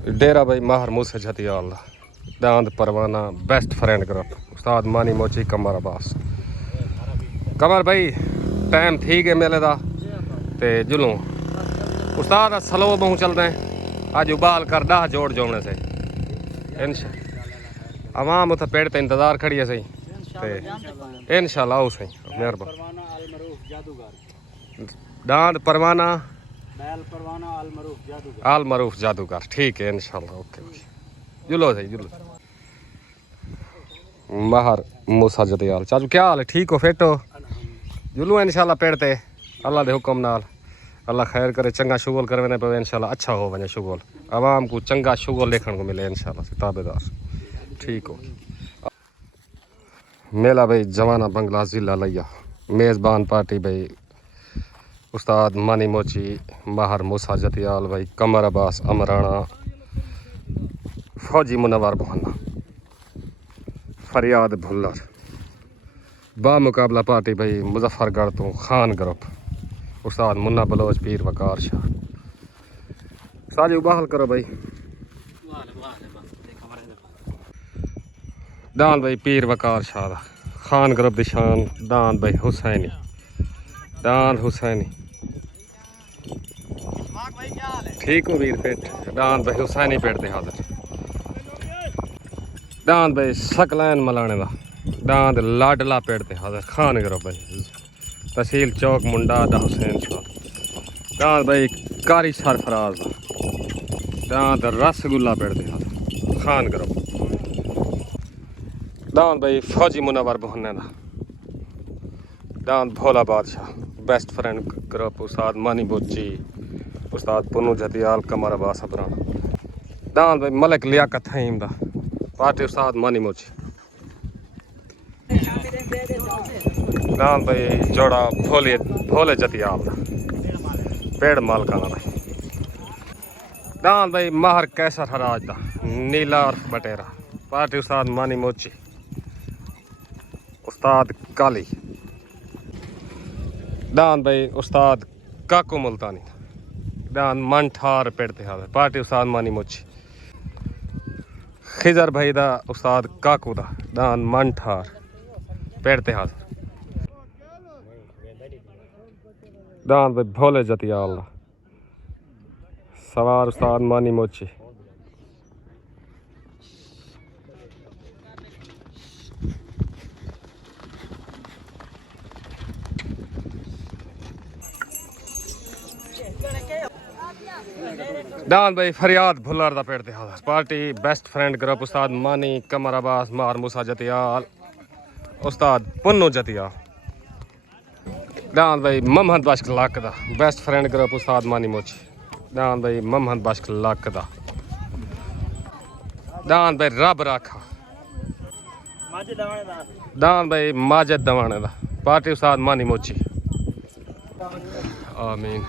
डेरा भाई माहर मूसा जतियाल दांद परवाना best friend group उस्ताद मानी मोची कमर अब्बास कमर भाई टाइम ठीक है मेले का ते जुलूं उस्ताद स्लो बहु चलते हैं अज उबाल कर 10 जोड़ जोड़ने से आवाम उत पेड़ ते इंतजार खड़ी है सही ते इंशाल्लाह आओ सही मेहरबान दांद परवाना आल मरूफ जादूगर ठीक है इंशाल्लाह ओके जुलो सही जुलो माहर मूसा जतियाल चाचू क्या हाल है ठीक हो फिट हो जुलू इंशाल्लाह पेड़ ते अल्लाह के हुक्म नाल अल्लाह खैर करे चंगा शुगल करने पे इंशाल्लाह अच्छा हो वने शुगल आवाम को चंगा शुगल देखने को मिले इंशाल्लाह से ताबेदार ठीक हो मेला भाई जवाना बंगला जिला लिया मेज़बान पार्टी भाई उस्ताद मानी मोची माहर मूसा जतियाल भाई कमर अब्बास अमराना फौजी मुनवर बहाना फरियाद भुल्लर बामुकाबला पार्टी भाई मुजफ्फरगढ़ तो खान ग्रुप उस्ताद मुन्ना बलोच पीर वकार शाह साजी उबाहल करो भाई दान भाई पीर वकार शाह खान ग्रुप दी शान दान भाई हुसैनी दान हुसैनी ठीक हो वीर पेट दान भाई हुसैनी पेट दे हाजिर दान भाई सकलैन मलाने दा दांद लाडला पेट दे हाजिर खान ग्रुप भाई तहसील चौक मुंडा दा हुसैन शाह दांद भाई कारी सरफराज दांद रसगुल्ला पेट दे हाजिर खान ग्रुप दांद भाई फौजी मुनवर बहने दा दांद भोला बादशाह बेस्ट फ्रेंड ग्रुप उस्ताद मानी बोची उस्ताद पुन्नू जतियाल कमर अब्बास अबराना दांद भाई मलिक लियाकत हईम दा पार्टी उस्ताद मानी मोची दांद भाई जोड़ा भोले जतियाल दा पेड़ मालकाना भाई दांद भाई माहर कैसर हराज दा नीला और बटेरा पार्टी उस्ताद मानी मोची उस्ताद काली दान भाई उस्ताद काकू मुल्तानी दान मन ठार पेड़ते हाल पार्टी उस्ताद मानी मोची खिजर भाई दा उस्ताद काकू दा दान मन ठार पेड़ते हाल दान भाई भोले जतियाल दा सवार उस्ताद मानी मोची दान भाई फरियाद भुल्लर दा पेड़ ते हाजिर पार्टी बेस्ट फ्रेंड ग्रुप उस्ताद मानी कमर अब्बास मार मूसा जतियाल उस्ताद पुन्नू जतियाल दान भाई मोहम्मद बश्क लाक दा बेस्ट फ्रेंड ग्रुप उस्ताद मानी मोची दान भाई मोहम्मद बश्क लाक दा दान भाई रब राखा दान भाई माजिद दवाने दा पार्टी उस्ताद मानी मोची आमीन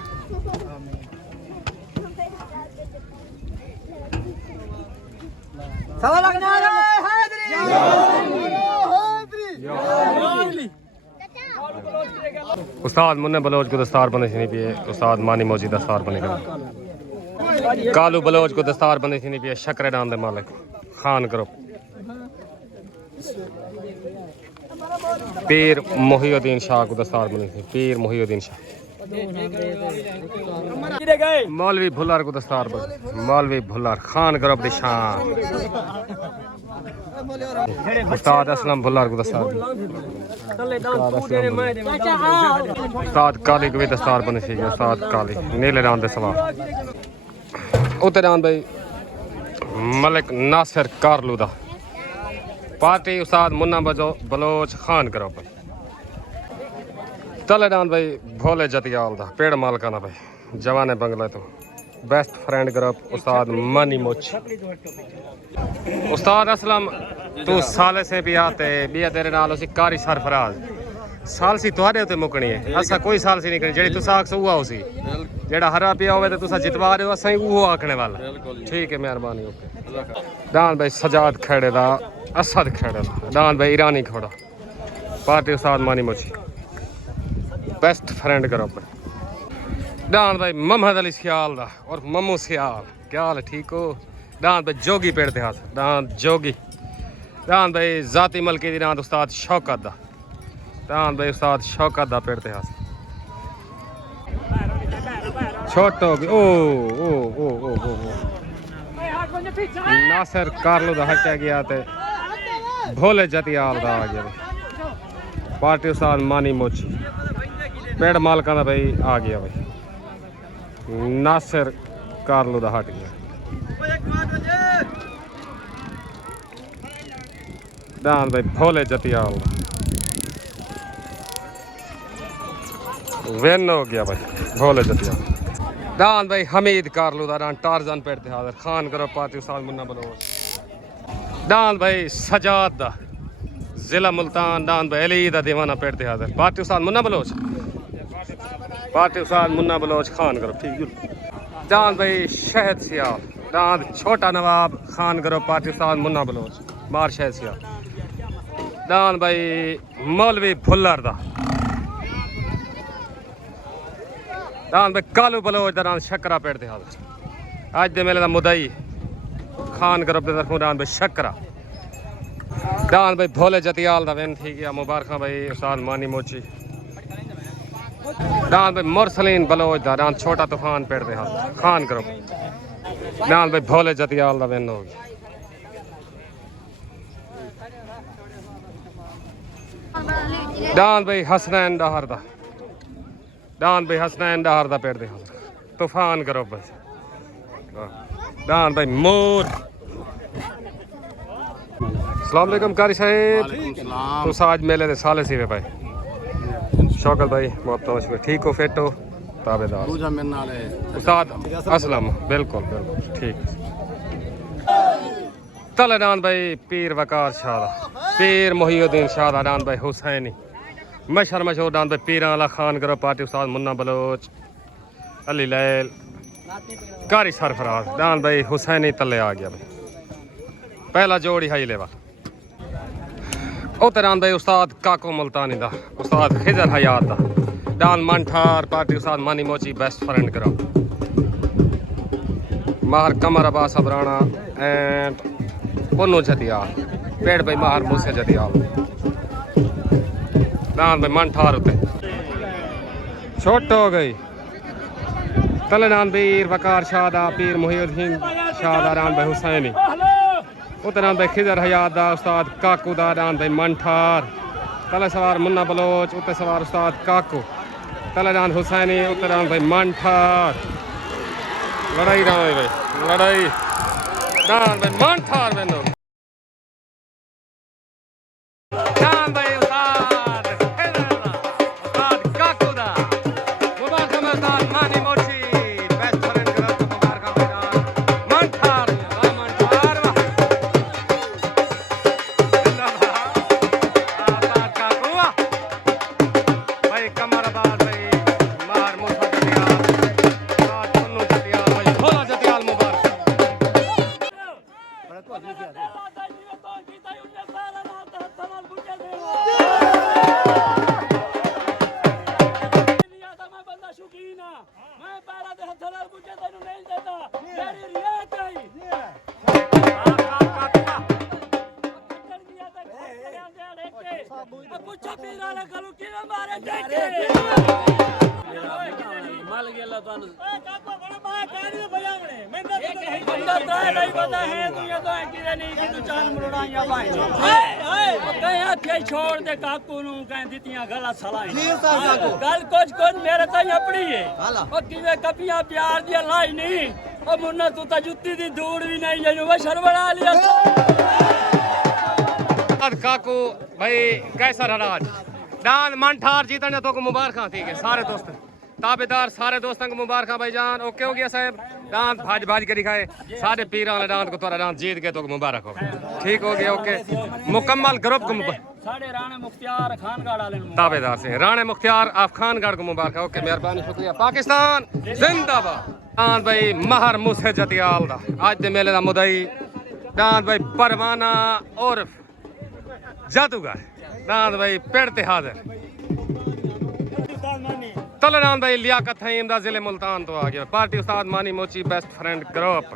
उस्ताद मुन्ने बलोच को दस्तार बने नहीं पिए उस्ताद मानी मोची दस्तार बने कालू बलोच को दस्तार बने नहीं पिए शक्रे डान दे मालिक खान ग्रुप पीर मोहिउद्दीन शाह को दस्तार बने थी पीर मोहिउद्दीन शाह मौलवी भुल्लर को दस्तार बने मौलवी भुल्लर खान ग्रुप दी शान उस्ताद असलम भुल्लर को दस्तार उस्ताद काली को भी दस्तार बनी थी उस्ताद काली नीले रान दे सवार उते रान भाई मलिक नासिर कारलू दा पार्टी उस्ताद मुन्ना बलोच खान ग्रुप तले रान भाई भोले जतियाल दा पेड़ मालकाना भाई जवाने बंगले तो बेस्ट फ्रेंड ग्रुप उस्ताद मानी मोची उस्ताद असलम तू साले से भी आते बिया तेरे नाल उसी कारी सरफराज सालसी तुहाडे उत्ते मुकनी है असा कोई सालसी नहीं करनी जेड़ी तुसा आखसो उहा उसी जेड़ा हरा पिया होवे ते तुसा जितवा रहे हो असा उहो आखने वाला ठीक है मेहरबानी ओके दान भाई सजाद खेड़े दा असद खेड़े दा दान भाई ईरानी खोड़ा पार्टी उस्ताद मानी मोची बेस्ट फ्रेंड ग्रुप दान भाई मोहम्मद अली सियाल दा और मम्मू सियाल क्या हाल है ठीक हो दान भाई जोगी पेड़ ते हाथ दान जोगी दान भाई जाती मलकी दी दान उस्ताद शौकत दा दान भाई उस्ताद शौकत दा पेड़ ते हाथ छोटो ओ ओ ओ ओ ओ नासिर कारलो दा हटिया गया ते भोले जतियाल दा आ गया पार्टी उस्ताद मानी मोची पेड़ मालका दा भाई आ गया भाई नासिर कारलो दा हट गया दान भाई भोले जतियाल वेन हो गया भाई भोले जतियाल दान भाई हमीद कारलो दा दान टारजन पेड़ ते हाजिर खान करो पार्टी उस्ताद मुन्ना बलोच दान भाई सजाद दा जिला मुल्तान दान भाई अली दा दीवाना पेड़ ते हाजिर पार्टी उस्ताद मुन्ना बलोच पार्टी उस्ताद मुन्ना बलोच खान करो ठीक दान भाई शहद सियाल दान छोटा नवाब खान करो पार्टी उस्ताद मुन्ना बलोच मार शहद सियाल दान भाई मौलवी भुल्लर दा दान भाई कालू बलोच दा दान शक्करा पेड़ ते हाजिर अज दे मेले दा मुदई खान करो अपने तरफों दान भाई शक्करा दान भाई भोले जतियाल दा वेन थी गया मुबारक भाई उस्ताद मानी मोची दान भाई मुरसलीन बलोच दा दान छोटा तूफान पेड़ ते हाजिर खान करो दान भाई भोले जतियाल दा वेन हो गया दान भाई हसनैन डहर दा दान भाई हसनैन डहर दा पेड़ दे हाजिर तूफान करो बस दान भाई मोर अस्सलाम वालेकुम कारी साहब तो आज मेले दे साले सी वे भाई शौकत भाई बहुत शुक्रिया ठीक हो फिट हो ताबेदार उस्ताद असलम बिल्कुल बिल्कुल ठीक तले दान भाई पीर वकार शाह दा पीर मोहिउद्दीन शाह दा दान भाई हुसैनी मशहूर मशहूर दान भाई पीर आला खान करो पार्टी उस्ताद मुन्ना बलोच अली लैल कारी सरफराज दान भाई हुसैनी तले आ गया भाई पहला जोड़ी हाई लेवल उतरान भाई उस्ताद काको मुल्तानी दा उस्ताद खिजर हयात दा दान मंठार पार्टी उस्ताद मानी मोची बेस्ट फ्रेंड करो माहर कमर अब्बास अबराना एंड पुन्नू जतियाल पेड़ भाई माहर मूसे जतियाल दान भाई मंठार उते छोट हो गई तले दान पीर वकार शाह दा पीर मोहिउद्दीन शाह दा दान भाई हुसैनी उतरान भाई खिजर हयात दा उस्ताद काकू दा दान भाई मंठार तले सवार मुन्ना बलोच उते सवार उस्ताद काकू तले दान हुसैनी उतरान भाई मंठार लड़ाई रहा है भाई लड़ाई दान भाई मंठार बनो दान भाई उस्ताद उस्ताद काकू दा मुबारक उस्ताद मानी मोची बेस्ट फ्रेंड करो तो मुबारक दान मंठार मंठार उस्ताद काकू भाई कमर अब्बास भाई मार मूसा जतियाल उस्ताद पुन्नू जतियाल भाई भोला जतियाल मुबारक छोड़ दे काकू नू कह दित्तियां गलत सलाह गल कुछ मेरे ताई अपनी है ओ किवे कपियां प्यार दी लाई नहीं ओ मुन्ना तू ता जुत्ती दी दूर भी नहीं जनु बशर बना लिया काकू भाई कैसा रहा दान मंठार जीतने तो को मुबारक ठीक है सारे दोस्त ताबेदार सारे दोस्तों को मुबारक भाईजान ओके हो गया साहब दांत भाज भाज के दिखाए सारे पीर वाले दांत को थोड़ा दांत जीत गए तो मुबारक हो ठीक हो गया ओके मुकम्मल ग्रुप को सारे राणे मुख्तियार खानगढ़ वाले ताबेदार से राणे मुख्तियार आप खानगढ़ को मुबारक ओके मेहरबानी शुक्रिया पाकिस्तान जिंदाबाद दांत भाई महर मूसे जतियाल दा आज दे मेले दा मुदई दांत भाई परवाना और जादूगर दांत भाई पेड़ ते हाजिर तलरान भाई लियाकत हईम दा जिले मुल्तान तो आ गया पार्टी उस्ताद मानी मोची बेस्ट फ्रेंड ग्रुप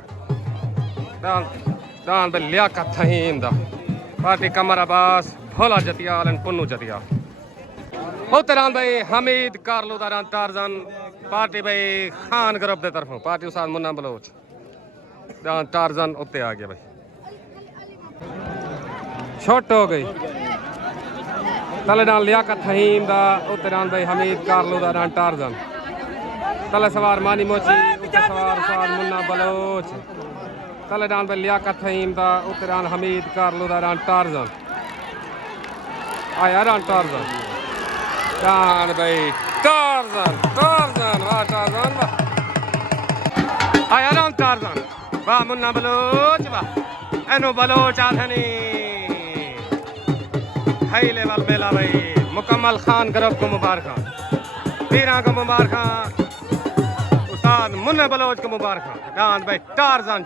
दान बे लियाकत फहीम दा पार्टी कमर अब्बास भोला जतियाल एंड पुन्नू जतियाल होतरान भाई हमीद कारलो दारान टारजन पार्टी भाई खान ग्रुप दे तरफों पार्टी उस्ताद मुन्ना बलोच दान टारजन उत्ते आ गया भाई छोट हो गई तले डाल लियाकत फहीम दा उत्तरान भाई हमीद कारलो दारान टारजन तले सवार मानी मोची उत्ते सवार उस्ताद मुन्ना बलोच तले डाल भाई लियाकत फहीम दा उत्तरान हमीद कारलो दारान टारजन आया रान टारजन दान भाई टारजन वाह टारजन वाह आया रान टारजन वाह मुन्ना बलोच वाह एनो बलोच आधनी हाई लेवल मेला भाई मुकम्मल खान ग्रुप को मुबारक पीरा को मुबारक उस्ताद मुन्ना बलोच को मुबारक दान भाई टारजन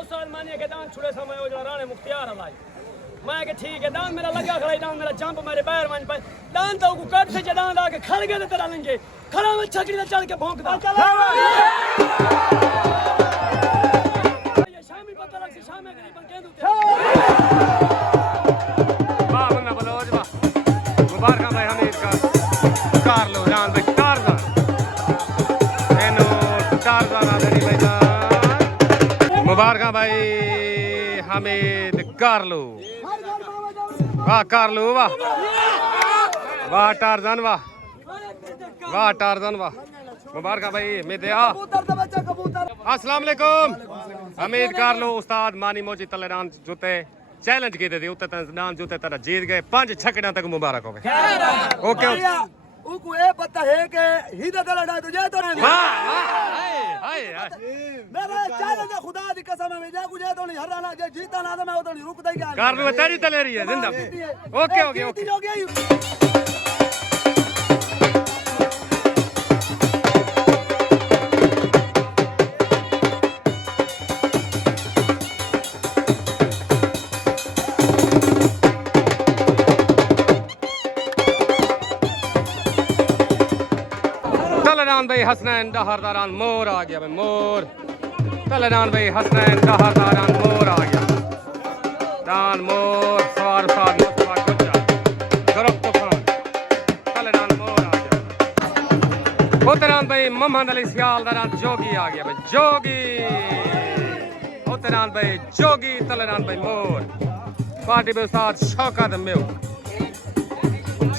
उस्ताद मानिए के दान छुड़े समय हो जा राणे मुख्तियार भाई मैं के ठीक है दान मेरा लगा खड़ा दान मेरा जंप मेरे पैर मन पर दान तो को कट से दान आके खड़ गए तेरा लेंगे खड़ा में छकड़ी से चल के भौंकदा ये शामी पता लग से शामे करीबन केंदू वाह मुन्ना बलोच वाह मुबारक भाई हमीद का कारलो दान भाई टारजन एनो टारजन आदनी भाई मुबारक भाई हमीद कारलो वाह कारलो वाह वाह टारजन वाह मुबारक भाई मिदिया अस्सलाम वालेकुम हमीद कारलो उस्ताद मानी मोची तलेरान जूते चैलेंज किए थे उत्ते नाम जूते तरह जीत गए 5 छकड़ियां तक मुबारक हो गए ओके उनको ये पता है कि हिदा लड़ा तुझे तो नहीं हाय मेरा चैलेंज खुदा दी कसम है जा कुछ तो नहीं हराना जे जीता ना तो मैं तो नहीं रुकता ही क्या कारलो तेरी तले रही है जिंदा ओके तलेरान भाई हसनैन डहरदारान मोर आ गया भाई मोर तलेरान भाई हसनैन डहरदारान मोर आ गया दान मोर सवार साद मुस्तफा गुज्जा ग्रुप तूफान तलेरान मोर आ गया होतरान भाई मोहम्मद अली सियाल दारान जोगी आ गया भाई जोगी होतरान भाई जोगी तलेरान भाई मोर पार्टी में उस्ताद शौकत मेव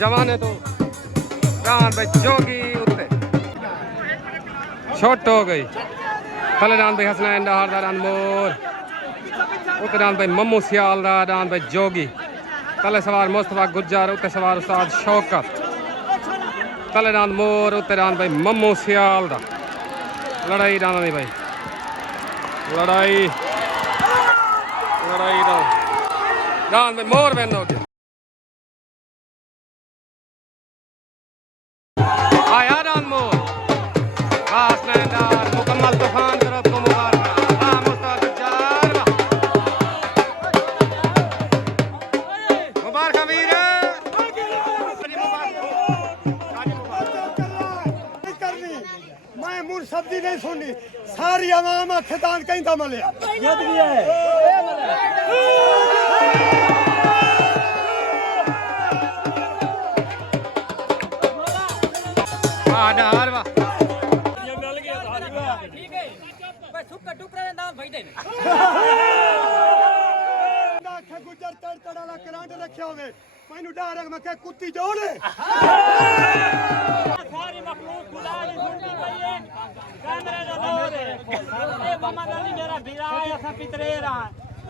जवाने तो दान भाई जोगी उत्ते छोट हो गई तलेरान भाई हसनैन डहरदारान मोर उत्तरान भाई मम्मू सियाल दान भाई जोगी तले सवार मुस्तफा गुज्जर उत्ते सवार उस्ताद शौकत तलेरान मोर उत्तरान भाई मम्मू सियाल दा लड़ाई डाना नहीं भाई लड़ाई दान भाई मोर बहन हो गया आया दान मोर मुकम्मल तूफान ग्रुप को मुबारक मुबारक वीर मैं मुर सब्जी नहीं सुननी सारी आवाम खितान कहीं था मले गुजर तड़ा करंट रखे होवे मैनू डर है मैं कुत्ती जोड़े सारी मखलूक खुदा दी सुनती पई है कैमरे दा दौर है ए मम्मा नाली मेरा बिराय असा पितरेरा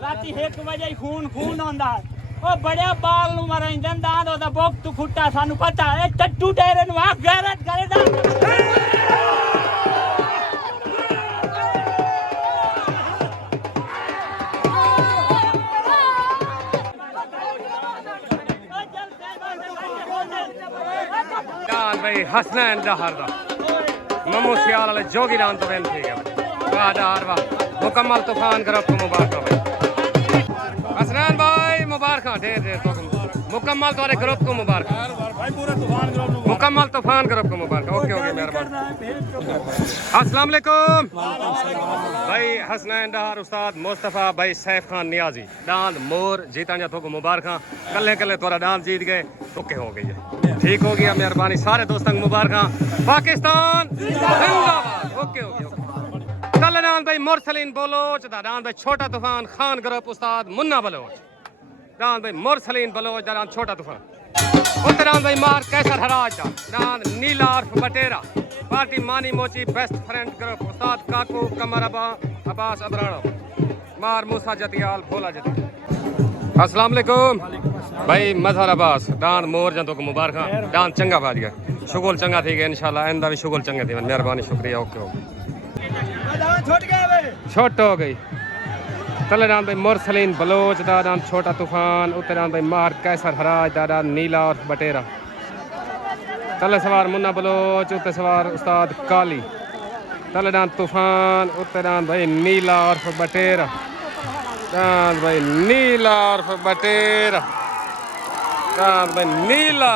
राती 1 बजे खून होंदा ओ बड़े बाल नु मरैंदे दांद ओदा बोक तू खुट्टा सानू पता ए टट्टू डेरे नु आ गैरत करेदा भाई हसनैन डहरदा मम्मू सियाल वाले जोगी रान तो बहन ठीक है वाह डहर वाह मुकम्मल तूफान ग्रुप को मुबारक भाई हसनैन भाई मुबारक ढेर तो मुकम्मल तुम्हारे ग्रुप को मुबारक। भाई पूरे तूफान ग्रुप को मुकम्मल तूफान ग्रुप को मुबारक। ओके ओके मेहरबानी। अस्सलाम वालेकुम भाई हसनैन डार उस्ताद मुस्तफ़ा भाई सैफ खान नियाजी डांद मोर जीता जा तो मुबारक। कल्ले कल्ले तोरा डांद जीत गए ओके हो गई है ठीक हो गया मेहरबानी सारे दोस्तों को मुबारक। पाकिस्तान जिंदाबाद। ओके ओके ओके कल डांद भाई मुरसलीन बलोच डांद भाई छोटा तूफान खान ग्रुप उस्ताद मुन्ना बलोच डांद भाई मुरसलीन बलोच डांद छोटा तूफान उत्तरान भाई मार कैसर हराज डांद नीला उर्फ बटेरा पार्टी मानी मोची बेस्ट फ्रेंड ग्रुप उस्ताद काकू कमर अब्बास अबराना मार मूसा जतियाल भोला जतियाल। अस्सलाम वालेकुम भाई मजहर अब्बास डांद मोर जंतों को मुबारक। डांद चंगा बाज गया शुगल चंगा थी गया इंशाल्लाह आइंदा भी शुगल चंगे थी मेहरबानी शुक्रिया। ओके ओके छोट हो गई तले डांद भाई मुरसलीन बलोच दादान छोटा तूफान उत्तरान भाई मार कैसर हराज दादान नीला और बटेरा तले सवार मुन्ना बलोच उत्तर सवार उस्ताद काली तले डांद तूफान उत्तरान भाई नीला और बटेरा डांद भाई नीला और बटेरा डांद भाई नीला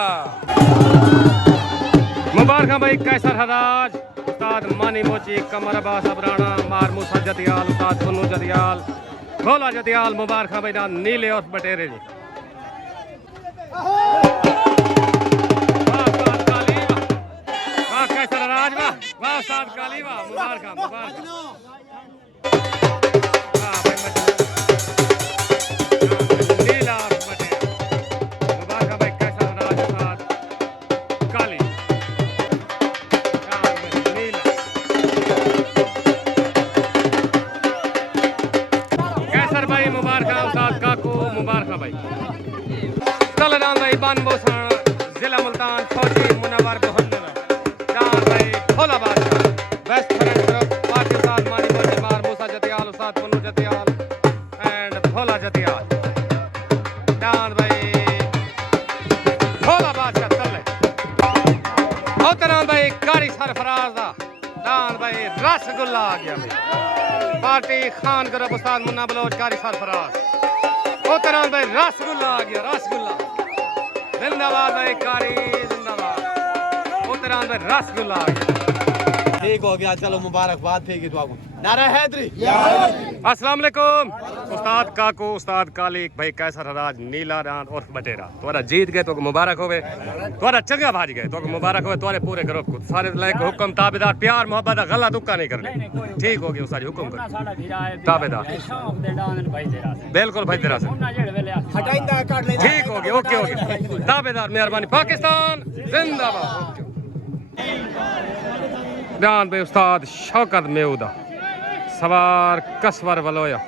मुबारक भाई कैसर हराज उस्ताद मानी मोची कमर अब्बास अबराना मार मूसा जतियाल उस्ताद पुन्नू जतियाल भोला जतियाल मुबारक भाई डांद नीले और बटेरे जी। वाह उस्ताद काली वाह मुबारक मुबारक। नीला और बटेरा मुबारक भाई कैसर हराज उस्ताद काली नीला कैसर भाई मुबारक उस्ताद काकू मुबारक भाई तलदान भाई बानबोसा जिला मुल्तान फौजी मुनव्वर मोहम्मद डांद भाई भोला बादशाह बेस्ट फ्रेंड ग्रुप पार्टी उस्ताद मानी मोजी मार मूसा जतियाल उस्ताद पुन्नू जतियाल एंड भोला जतियाल डांद भाई भोला बादशाह तले होतरान भाई कारी सरफराज दा डांद भाई रसगुल्ला आ गया भाई पार्टी खान ग्रुप उस्ताद मुन्ना बलोच कारी सरफराज होतरान भाई रसगुल्ला आ गया रसगुल्ला जिंदाबाद भाई कारी जिंदाबाद उत्तरान भाई रसगुल्ला आ गया ठीक हो गया चलो मुबारकबाद फेंकी तो आपको नारा हैदरी। अस्सलाम वालेकुम उस्ताद काकू उस्ताद काली भाई कैसर हराज नीला डांद और बटेरा तोरा जीत गए तो मुबारक होवे तोरा चंगा भाज गए तो मुबारक होवे तोरे पूरे ग्रुप को सारे लायक हुक्म ताबेदार प्यार मोहब्बत गला दुक्का नहीं करने ठीक हो गया सारी हुक्म कर ताबेदार बिल्कुल भाई तेरा से ठीक हो गया ओके ओके ताबेदार मेहरबानी पाकिस्तान जिंदाबाद। डांद भाई उस्ताद शौकत मेऊदा सवार कसवर वलोया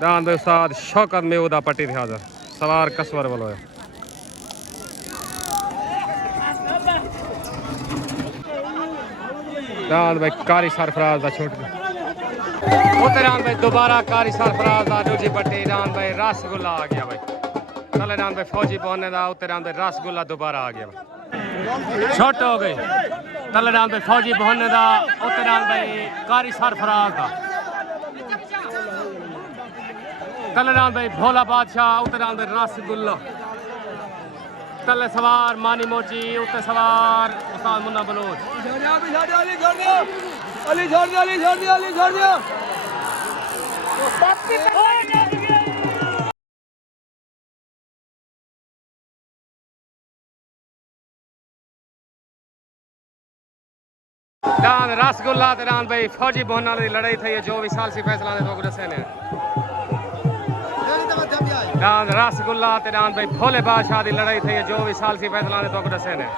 डांद भाई उस्ताद शौकत मेऊदा पट्टी थे हाजर सवार कसवर वलोया डांद भाई कारी सरफराज दा छोट उत्तरान भाई दोबारा कारी सरफराज दा दूजी पट्टी डांद भाई रसगुल्ला आ गया भाई तले डांद भाई फौजी पहुंचने दा उत्तरान भाई रसगुल्ला दोबारा आ गया भाई छोट हो गई तले डांद भाई फौजी पहुंचने दा उत्तरान भाई कारी सरफराज दा तले डांद भाई भोला बादशाह उत्तरान भाई रसगुल्ला तले सवार मानी मोची उत्तर सवार उस्ताद मुन्ना बलोच डांद रसगुल्ला डांद भाई फौजी बोहना की लड़ाई थी जो भी साल सी फैसला ने तो दसे ने डांद रसगुल्ला डांद भाई भोले बादशाह की लड़ाई थी जो भी साल सी फैसला ने तो दसे ने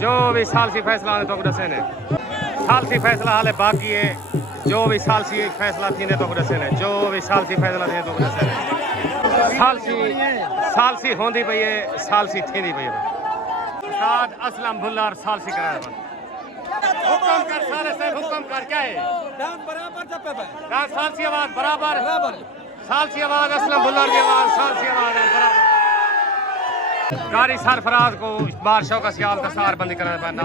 जो भी साल सी फैसला ने तो दसे ने साल सी फैसला हाले बाकी है जो भी साल सी फैसला थी ने तो दसे ने जो भी साल सी फैसला थी तो दसे ने साल सी होंदी पई है साल सी थींदी पई है उस्ताद असलम भुल्लार साल सी कराया हुक्म कर सारे से हुक्म कर क्या है डांस बराबर चप्पे पे डांस साल सी आवाज बराबर साल सी आवाज असलम भुल्लार की आवाज साल सी आवाज बराबर कारी सरफराज को बार शौक सियाल का सार बंदी करना पैना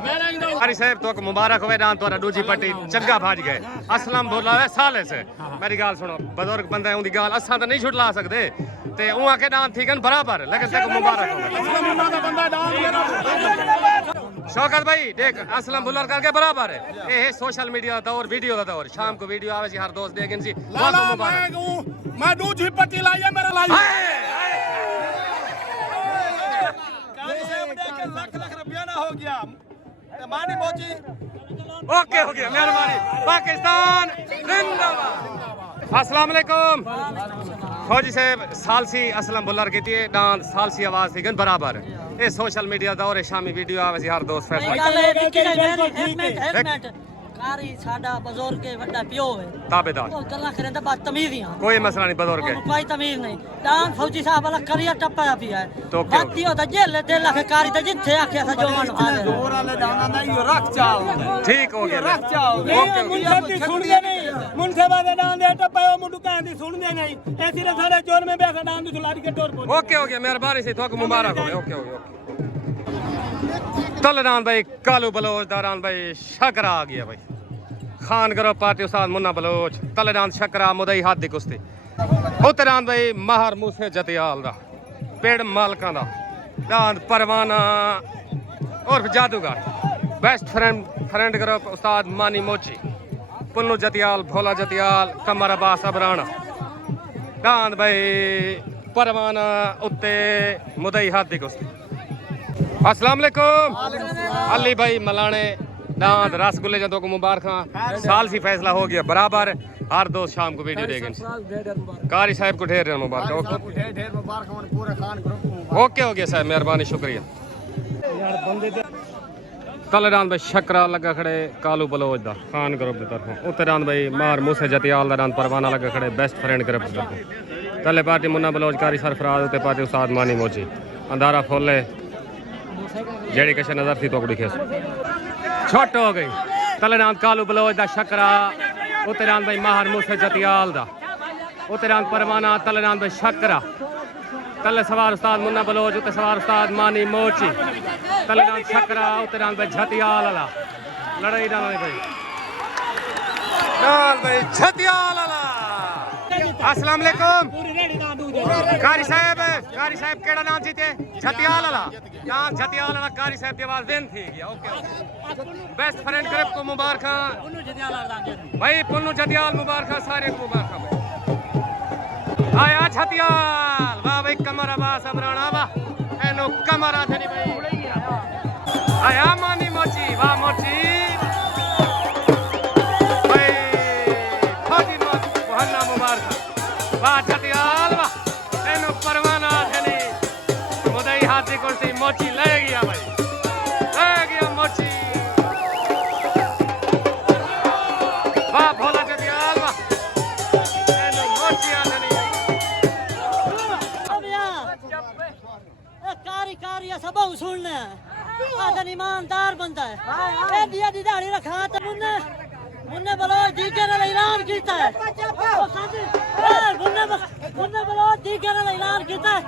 कारी साहब तो मुबारक होवे ना तोरा दूजी पट्टी चंगा भाज गए असलम बोला है साले से मेरी गाल सुनो बुजुर्ग बंदा उनकी गाल असा तो नहीं छुटला सकते ते उहा के दान ठीक है बराबर लेकिन तक मुबारक होवे शौकत भाई देख असलम बुलर करके बराबर है ये सोशल मीडिया का दौर वीडियो का दौर शाम को वीडियो आवे सी हर दोस्त देखें सी बहुत मुबारक मैं दूजी पट्टी लाई है मेरा लाई लाख लाख रुपया ना हो गया मानी मोची ओके हो गया मेहरबानी पाकिस्तान जिंदाबाद अस्सलाम वालेकुम फौजी साहब सालसी असलम बुलर की थी डांस सालसी आवाज थी गन बराबर ये सोशल मीडिया दौर है शामी वीडियो आवे सी हर दोस्त फैसला कारी साडा बुजुर्ग के वड्डा पियो है ताबेदार ओ गल्ला करे तो बदतमीज ही कोई मसला नहीं बुजुर्ग है कोई तमीज नहीं डांस फौजी साहब वाला करिया टप्पा पिया है तो क्या बाती होता जेल दे लख कारी ते जिथे आखे सा जो मन भावे दोरा ले जाना नहीं यो रख चाओ ठीक हो गया रख चाओ ओके मुंडे सुनदे नहीं मुंडे वाले डांस दे टप्पा मुंडू कहंदी सुनदे नहीं ऐसी रे सारे जोर में बैठा डांस दी सुलारी के टोर ओके हो गया मेहरबानी से तो मुबारक हो ओके हो गया तलरान भाई कालू बलोच दारान भाई शकरा आ गया भाई खान ग्रुप पार्टी उस्ताद मुन्ना बलोच तलरान शकरा मुदई हाथ दी कुश्ती उत्तरान भाई महर मूसे जतियाल दा पेड़ मालकां दा दांद परवाना और जादूगर बेस्ट फ्रेंड ग्रुप उस्ताद मानी मोची पुन्नू जतियाल भोला जतियाल कमर अब्बास अबराना दांद भाई परवाना उत्ते मुदई हाथ दी कुश्ती अस्सलाम वालेकुम अली भाई मलाने दांत रसगुल्ले जदों को मुबारक साल सी फैसला हो गया बराबर हर दोस्त शाम को वीडियो देखें कारी साहब को ढेर मुबारक ओके हो गया साहब मेहरबानी शुक्रिया तलरान भाई शकरा लगा खड़े कालू बलोच दा खान ग्रुप की तरफों उत्तरान भाई मार मूसे जतियाल दा रान परवाना लगा खड़े बेस्ट फ्रेंड ग्रुप की तरफों तले पार्टी मुन्ना बलोच कारी सरफराज उत्ते पार्टी उस्ताद मानी मोची अंधारा फुल जेड़ी किसी नजर थी तो दिखे छोट हो गई तलरान कालू बलोच दा शकरा उत्तरान भाई माहर मूसे जतियाल दा उत्तरान परवाना तलरान भाई शकरा तले सवार उस्ताद मुन्ना बलोच उत्ते सवार उस्ताद मानी मोची तलरान शकरा उत्तरान भाई जतियाल वाला लड़ाई डाल भाई जतियाल वाला अस्सलाम वालेकुम कारी साहब केड़ा नाम जीते जतियाल वाला नाम जतियाल वाला कारी साहब की आवाज देन थी गया ओके बेस्ट फ्रेंड ग्रुप को मुबारक भाई पुन्नू जतियाल मुबारक सारे को मुबारक आया जतियाल वाह भाई कमर अब्बास अबराना वाह एनो कमर आधनी भाई आया मानी मोची वाह मोची भाई फौजी मोहल्ला मुबारक वाह जतियाल वाह एनो परवाना आधनी मुदई हाथी कुर्सी मोची ले गया भाई ले गया मोची वाह भोला जतियाल वाह एनो मोची आधनी कारी कारी सब सुनने आदन ईमानदार बंदा है ए दिया दी दाढ़ी रखा तो मुन्ने मुन्ने बलोच दीके ने ऐलान कीता है मुन्ने बलोच दीके ने ऐलान कीता है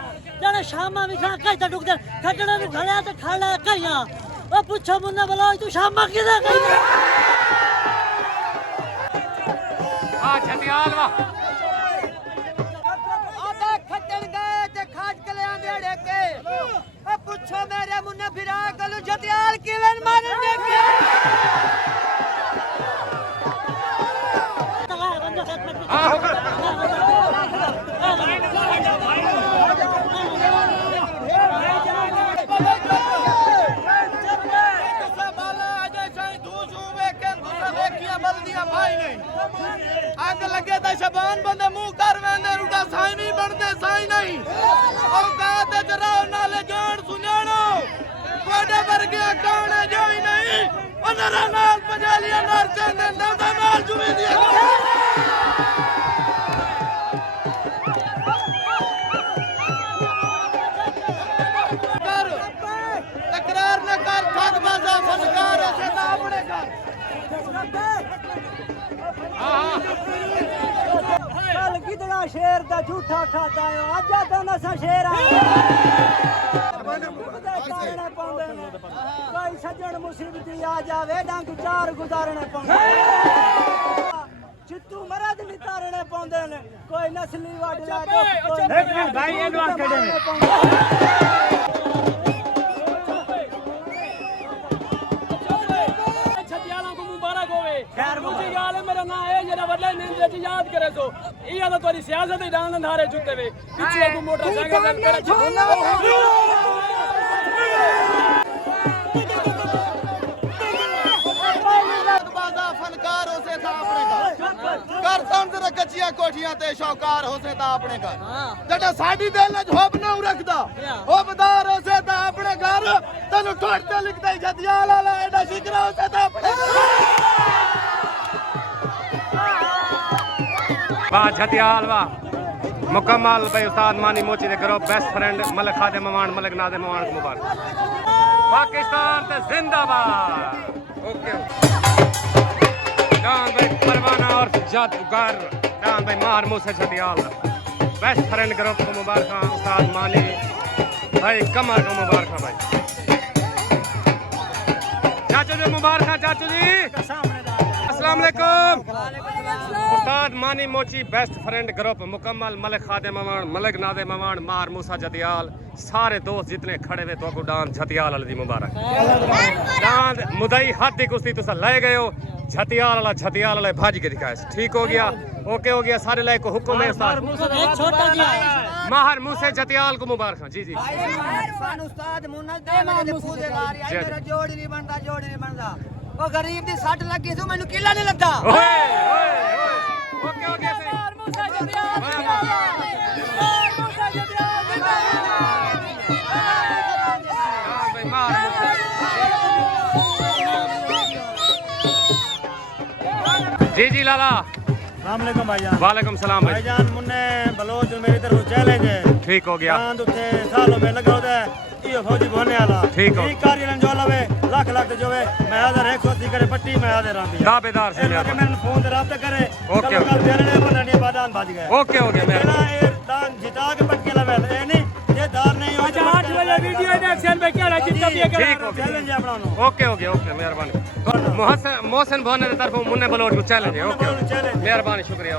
जने शामा भी खा कई त डुक दे खटड़े नु खड़या ते खड़ा कइया ओ पूछो मुन्ने बलोच तू शामा किदे गई आ जतियाल वाह आधा खटन गए ते खाज कले आंधेड़े के ओ पूछो मेरे मुन्ने फिरा गलू जतियाल किवन मारन देखे आग लगे तो शबान बंदे मुंह कर वेंदे उड़ा साई नहीं बनदे साई नहीं औकात जरा नाले जान सुनाणो कोडे वर्गे कौन है जो ही नहीं ओनरा नाल पजालिया नाल चंदे नंदा नाल जुवे दिया कर तकरार न कर ठग बाजा फसकार से ना अपने कर कल कितना शेर दा झूठा खाता है आज तो नसा शेर आ कोई कोई सज्जन मुसीबती आ जावे डंग चार गुजारने पौंदे चित्तू मरद नितारने पौंदे ने कोई नस्ली वाड ला दो एक मिनट भाई एडवांस कड़े ने छतियाला को मुबारक होवे खैर मुझे गाल मेरा ना है जरा बदले नींद जी याद करे तो ये तो तोरी सियासत ही डांड धारे जुते वे पीछे को मोटरसाइकिल तेरा फनकार होसे था अपने घर जरा कच्चिया कोठियां ते शौकार होसे था अपने घर जड़ा साडी दिल च होब ना रखदा होबदार होसे था अपने घर तनु ठोड़ते लिखदा जतियाल वाला एडा शिकरा होसे था अपने वाह झतियाल वाह मुकम्मल भाई उस्ताद मानी मोची दे करो बेस्ट फ्रेंड मलिक खादे मवान मलिक नादे मवान को मुबारक पाकिस्तान ते जिंदाबाद ओके जान भाई परवाना और जादूगर जान भाई मार मूसा झतियाल बेस्ट फ्रेंड ग्रुप को मुबारक उस्ताद मानी भाई कमर को मुबारक भाई चाचू जी मुबारक चाचू जी अस्सलाम वालेकुम उस्ताद मानी मोची बेस्ट फ्रेंड ग्रुप मुकम्मल मलिक खादे मवान मलिक नादे मवान मार मूसा झतियाल सारे दोस्त जितने खड़े हुए तो डांस झतियाल वाले दी मुबारक डांस मुदई हाथ दी कुश्ती तुसा ले गए हो झतियाल वाला भाज के दिखाया ठीक हो गया ओके हो गया सारे लायक को हुक्म है उस्ताद माहर मूसे झतियाल को मुबारक जी जी उस्ताद मुन्ना दे मेरे पूरे मार आई मेरा जोड़ नहीं बनदा ओ गरीब दी सट लगी सो मैनू किला नहीं लगदा ओए ओके ओके सही मूसा जतियाल मूसा जतियाल भाई मार जी जी लाला अस्सलाम भाईजान वालेकुम सलाम भाई भाईजान मुन्ने बलोच मेरी तरफ चैलेंज है ठीक हो गया चांद उठे सालों में लगा होता है ये फौजी बोलने वाला ठीक हो कार्य जो लवे लाख जो है मैं आदर 180 करे पट्टी मैं आदर रांदी दावेदार से मेरे मैंने फोन से राब्ता करे ओके कल देने बदलने बादान भाज गए ओके हो गया मेरा ये दान जिता के पटके लवे ए नहीं ये दार नहीं हो 8 बजे वीडियो ने एक्शन पे क्या जितना भी ठीक हो गया चैलेंज है अपना ओके हो गया ओके मेहरबानी मोहसिन भाई ने तरफ मुन्ने बलोच को चैलेंज है ओके मेहरबानी शुक्रिया